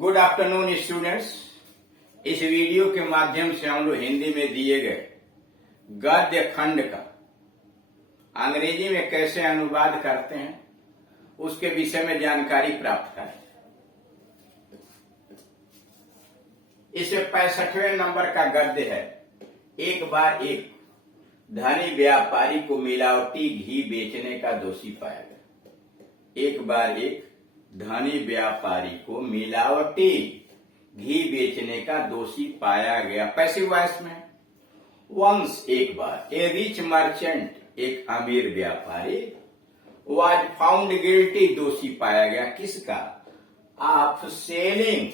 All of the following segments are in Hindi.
Good afternoon students. इस वीडियो के माध्यम से हम लोग हिंदी में दिए गए गद्य खंड का अंग्रेजी में कैसे अनुवाद करते हैं उसके विषय में जानकारी प्राप्त करें। इस 65वें नंबर का गद्य है। एक बार एक धनी व्यापारी को मिलावटी घी बेचने का दोषी पाया गया। एक बार एक धनी व्यापारी को मिलावटी घी बेचने का दोषी पाया गया। पैसिव वॉइस में वंस एक बार ए रिच मर्चेंट एक अमीर व्यापारी वाज फाउंड गिल्टी दोषी पाया गया। किसका? Of selling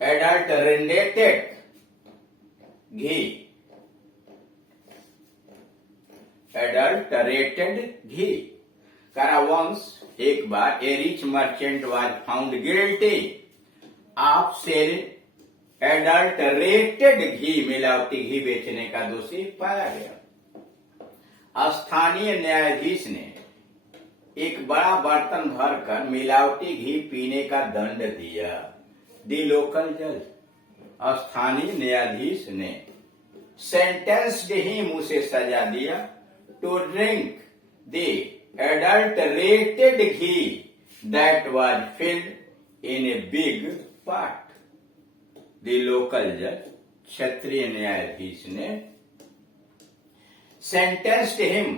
adulterated ghee. Adulterated ghee करा वंस एक बार a rich merchant was found guilty of selling adulterated ghee मिलावटी घी बेचने का दोषी पाया गया। स्थानीय न्यायाधीश ने एक बड़ा बर्तन भरकर मिलावटी घी पीने का दंड दिया। दी लोकल जज स्थानीय न्यायाधीश ने सेंटेंस्ड हिम उसे सजा दिया to drink the adulterated ghee that was filled in a big pot. The local judge, क्षत्रिय न्यायाधीश ने sentenced him,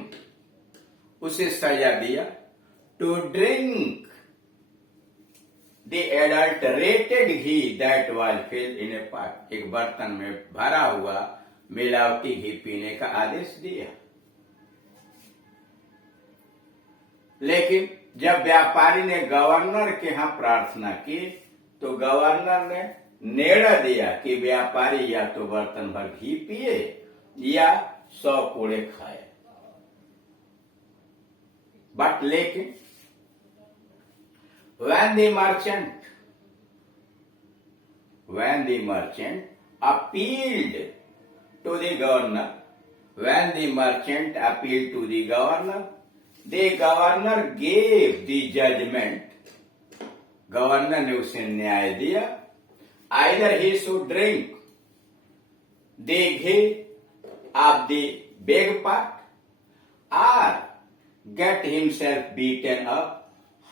उसे सजा दिया to drink the adulterated ghee that was filled in a pot. एक बर्तन में भरा हुआ मिलावटी घी पीने का आदेश दिया। लेकिन जब व्यापारी ने गवर्नर के यहाँ प्रार्थना की तो गवर्नर ने निर्णय दिया कि व्यापारी या तो बर्तन भर घी पिए या 100 कोड़े खाए। बट लेकिन when the merchant appealed to the governor, the governor gave the judgment. Governor ने उसे न्याय दिया। Either he should drink the ghee of the big pot or get himself beaten up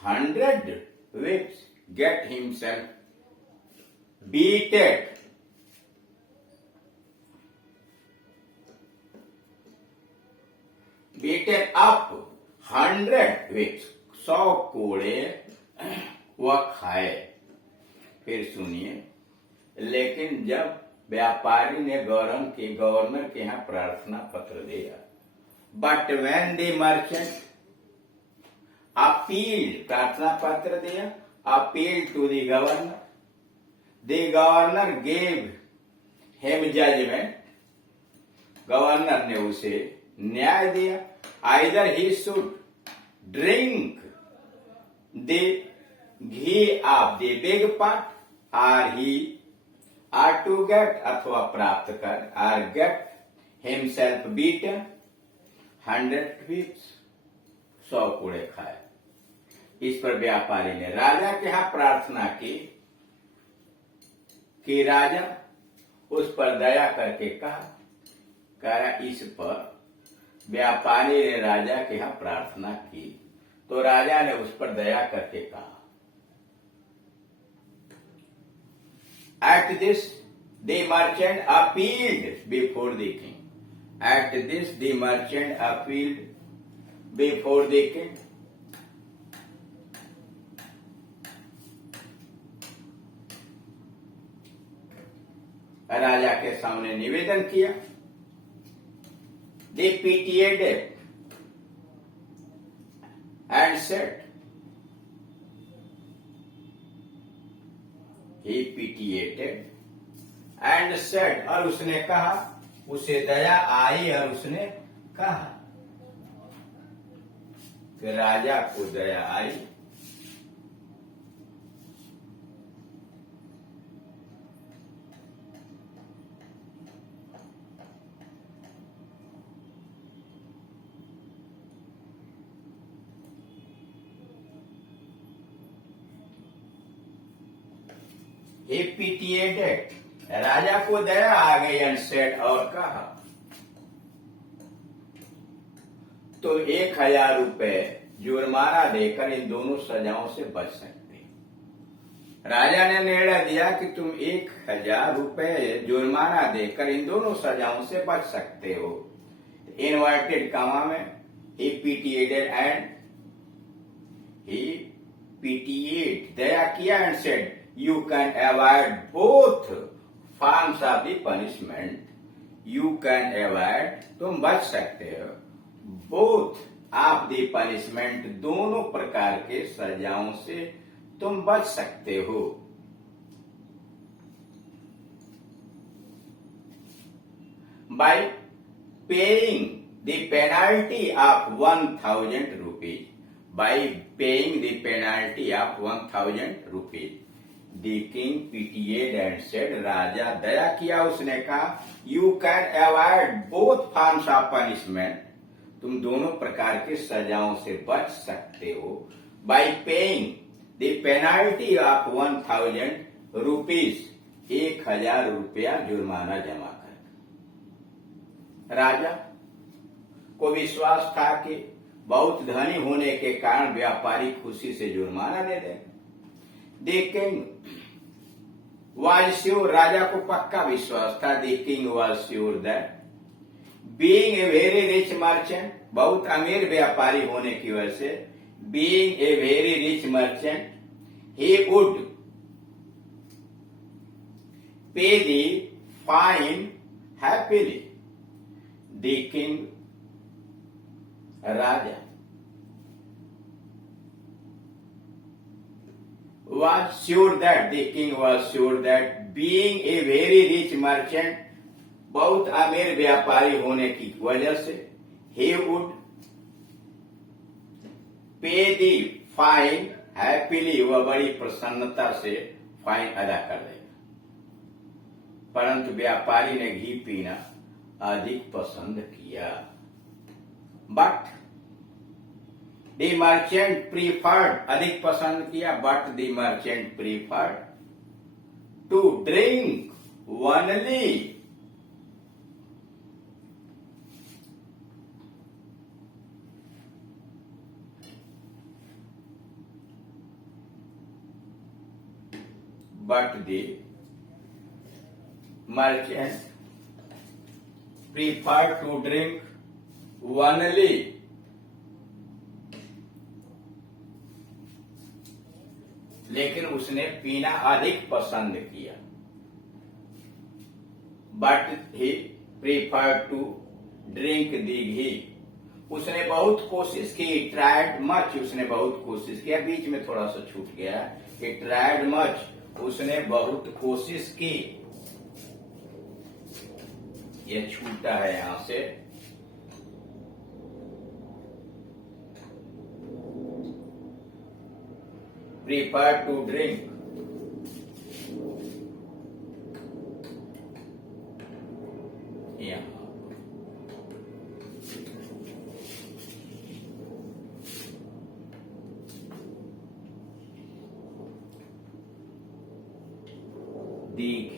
100 whips. Get himself beaten. Beaten up 100 whips. 100 कोड़े वह खाए। फिर सुनिए, लेकिन जब व्यापारी ने गवर्नर के यहाँ प्रार्थना पत्र दिया, but when the merchant appeal प्रार्थना पत्र दिया, appeal to the governor gave him judgment, governor ने उसे न्याय दिया। Either he should drink the ghee of the big pot or he ought to get अथवा प्राप्त कर or get himself beaten 100 whips. 100 कोड़े खाए। इस पर व्यापारी ने राजा के यहाँ प्रार्थना की कि राजा उस पर दया करके कहा इस पर व्यापारी ने राजा के यहाँ प्रार्थना की तो राजा ने उस पर दया करके कहा। At this the merchant appealed before the king. At this the merchant appealed before the king. राजा के सामने निवेदन किया। They pitied and said, he pitied and said, और उसने कहा, उसे दया आई और उसने कहा कि राजा को दया आई। he pitied it. राजा को दया आ गई and said, और कहा, तो 1000 रुपए जुर्माना देकर इन दोनों सजाओं से बच सकते हैं। राजा ने निर्णय दिया कि तुम 1000 रुपए जुर्माना देकर इन दोनों सजाओं से बच सकते हो। इनवर्टेड कामा में he pitied and he pitied, दया किया and said, you can avoid both forms of the punishment. You can avoid, तुम बच सकते हो, both of the punishment, दोनों प्रकार के सजाओं से तुम बच सकते हो। By paying the penalty of 1000 rupees. By paying the penalty of 1000 rupees. The king pitied and said, राजा दया किया, उसने कहा, you can avoid both forms of punishment, तुम दोनों प्रकार के सजाओं से बच सकते हो। By paying the penalty of 1000 rupees, 1000 रुपया जुर्माना जमा कर। राजा को विश्वास था कि बहुत धनी होने के कारण व्यापारी खुशी से जुर्माना दे देंगे। The king was sure, राजा को पक्का विश्वास था, the king was sure that being a very rich merchant, बहुत अमीर व्यापारी होने की वजह से, being a very rich merchant, he would pay the fine happily. The king, Raja, was sure that, the king was sure that being a very rich merchant, बहुत अमीर व्यापारी होने की वजह से, he would pay the fine happily, वह बड़ी प्रसन्नता से फाइन अदा कर देगा। परंतु व्यापारी ने घी पीना अधिक पसंद किया। बट द मर्चेंट प्रीफर्ड, अधिक पसंद किया, but the merchant preferred to drink only, but the merchant preferred to drink only, लेकिन उसने पीना अधिक पसंद किया। But he preferred to drink the ghee, उसने बहुत कोशिश की, ट्राइड मच, उसने बहुत कोशिश किया, बीच में थोड़ा सा छूट गया, कि ट्राइड मच, उसने बहुत कोशिश की, ये छूटा है यहां से, prefer to drink, the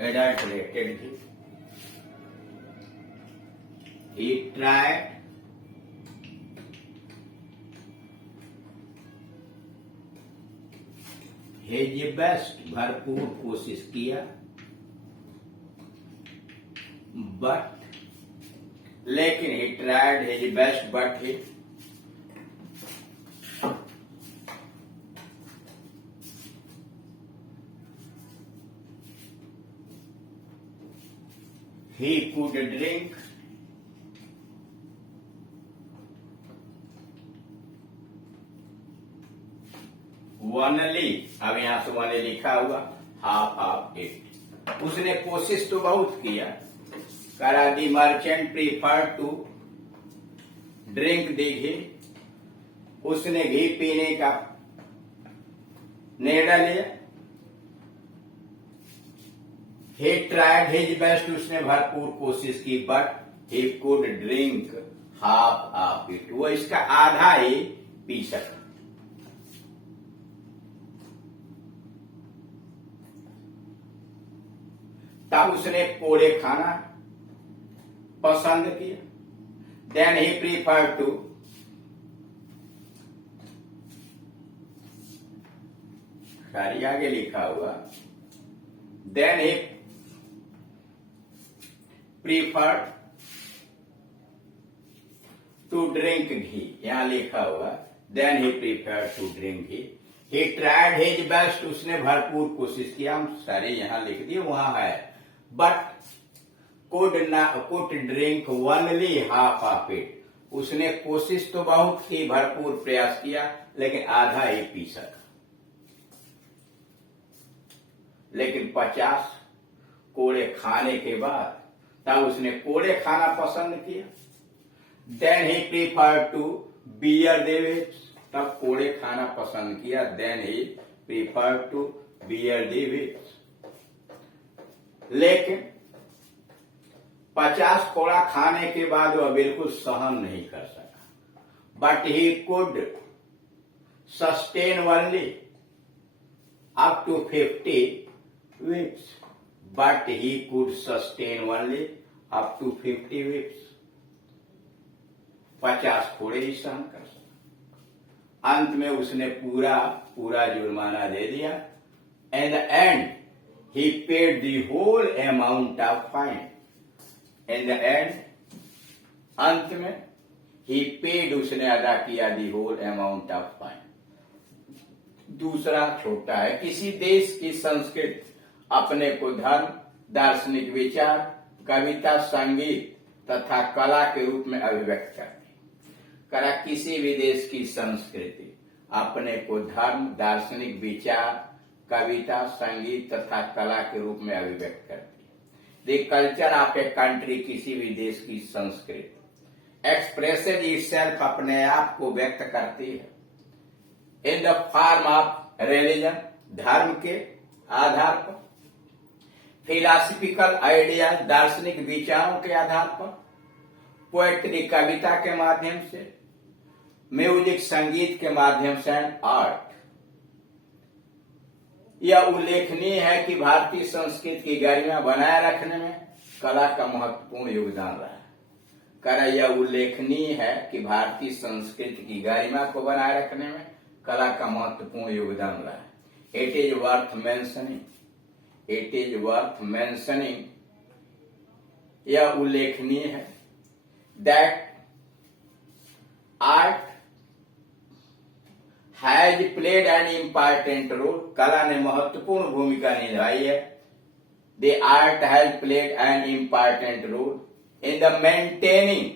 adulterated ghee. He tried his best, भरपूर कोशिश किया, but लेकिन he tried his best, but he could drink only, अब यहां से वाले लिखा हुआ, हाफ ऑफ इट, उसने कोशिश तो बहुत किया, करा। दी मर्चेंट प्रीफर टू ड्रिंक दी घी, उसने घी पीने का निर्णय लिया। he tried his best, उसने भरपूर कोशिश की, but he could drink half of it, वो इसका आधा ही पी सका। तब उसने कोड़े खाना पसंद किया। Then he preferred to आगे लिखा हुआ Then he preferred to drink ghee, यहां लिखा हुआ Then he preferred to drink ghee. He tried his best, उसने भरपूर कोशिश किया, हम सारे यहां लिख दिए, वहां है, but could drink only half of it. उसने कोशिश तो बहुत की, भरपूर प्रयास किया, लेकिन आधा ही पी सका। लेकिन 50 कोड़े खाने के बाद तब उसने कोड़े खाना पसंद किया। Then he preferred to bear the weight, तब कोड़े खाना पसंद किया। Then he preferred to bear the weight. लेकिन 50 कोड़ा खाने के बाद वह बिल्कुल सहन नहीं कर सका। But he could sustain only up to 50 weights. But he could sustain only up to 50 weights. 50 कोड़े ही सहन कर सका। अंत में उसने पूरा जुर्माना दे दिया। In the end, he paid the whole amount of fine. In the end, अंत में he paid, उसने अदा किया the whole amount of fine. दूसरा छोटा है, किसी देश की संस्कृति अपने को धर्म, दार्शनिक विचार, कविता, संगीत तथा कला के रूप में अभिव्यक्त करती। करा किसी भी देश की संस्कृति अपने को धर्म, दार्शनिक विचार, कविता, संगीत तथा कला के रूप में अभिव्यक्त करती है। The culture of a country, किसी भी देश की संस्कृति, एक्सप्रेसेस इटसेल्फ, अपने आप को व्यक्त करती है, in the form of religion, धर्म के आधार पर, फिलोसफिकल आइडिया, दार्शनिक विचारों के आधार पर, पोएट्री, कविता के माध्यम से, म्यूजिक, संगीत के माध्यम से, एंड आर्ट। यह उल्लेखनीय है कि भारतीय संस्कृति की गरिमा बनाए रखने में कला का महत्वपूर्ण योगदान रहा है। कर यह उल्लेखनीय है कि भारतीय संस्कृति की गरिमा को बनाए रखने में कला का महत्वपूर्ण योगदान रहा है। It is worth mentioning, it is worth mentioning, यह उल्लेखनीय है that art has played an important role, कला ने महत्वपूर्ण भूमिका निभाई है। The art has played an important role in the maintaining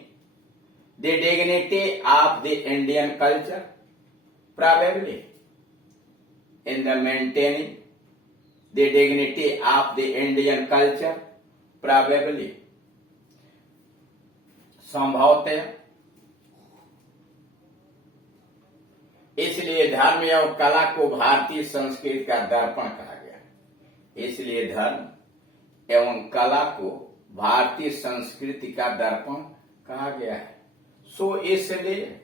the dignity of the Indian culture, probably in the maintaining the dignity of the Indian culture, probably, संभवतः। इसलिए धर्म एवं कला को भारतीय संस्कृति का दर्पण कहा गया। इसलिए धर्म एवं कला को भारतीय संस्कृति का दर्पण कहा गया है। सो इसलिए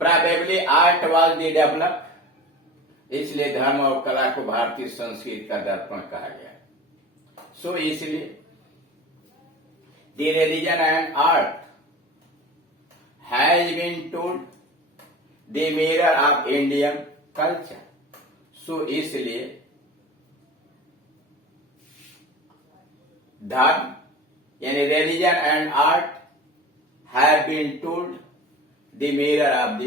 Probably art was the developed, इसलिए धर्म और कला को भारतीय संस्कृति का दर्पण कहा गया। सो इसलिए the religion and art has been told the mirror of Indian culture. सो इसलिए धर्म यानी religion and art have been told the mirror of the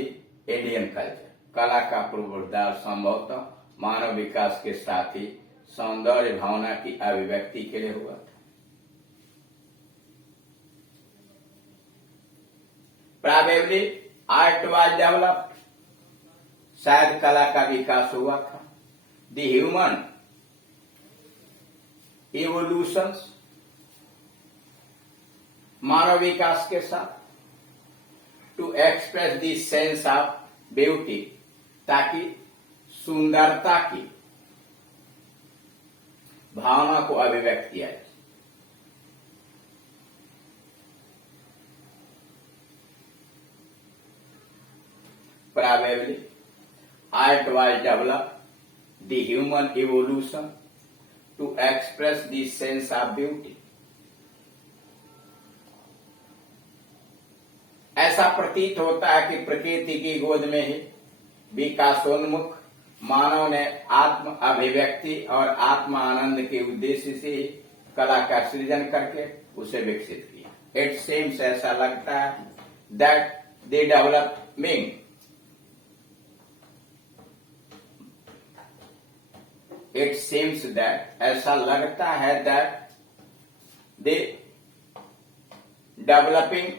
Indian culture, कला का पूर्वाधार संभवतः मानव विकास के साथ ही सौंदर्य भावना की अभिव्यक्ति के लिए हुआ था। प्रोबेबली आर्ट वाज डेवलप्ड, शायद कला का विकास हुआ था। द ह्यूमन इवोल्यूशंस मानव विकास के साथ, to express the sense of beauty, ताकि सुंदरता की भावना को अभिव्यक्त किया जाए। Probably, art was developed the human evolution to express the sense of beauty. ऐसा प्रतीत होता है कि प्रकृति की गोद में ही विकासोन्मुख मानव ने आत्म अभिव्यक्ति और आत्म आनंद के उद्देश्य से कला का सृजन करके उसे विकसित किया। इट सीम्स, ऐसा लगता है, that the developing it seems that ऐसा लगता है दैट द डेवलपिंग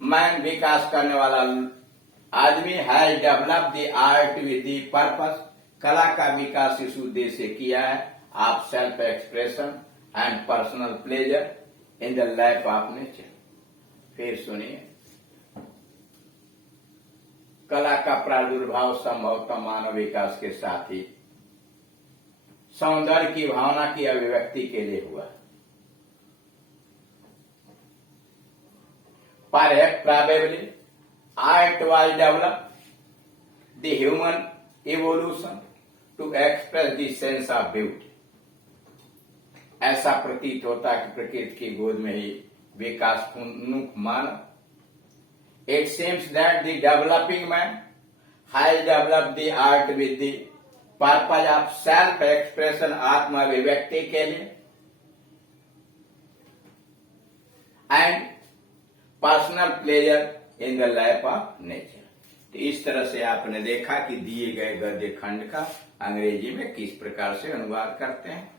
मैन, विकास करने वाला आदमी, has develop the art with the purpose, कला का विकास इस उद्देश्य से किया है, of self expression and personal pleasure in the life of nature. फिर सुनिए, कला का प्रादुर्भाव संभवतः मानव विकास के साथ ही सौंदर्य की भावना की अभिव्यक्ति के लिए हुआ। Perhaps, probably, art was developed the human evolution to express the sense of beauty. ऐसा प्रतीत होता है कि प्रकृति की गोद में ही विकासोन्मुख मानव, it seems that the developing man has developed the art with the purpose of self expression, आत्म अभिव्यक्ति के लिए, and personal pleasure in the life of nature. तो इस तरह से आपने देखा कि दिए गए गद्य खंड का अंग्रेजी में किस प्रकार से अनुवाद करते हैं।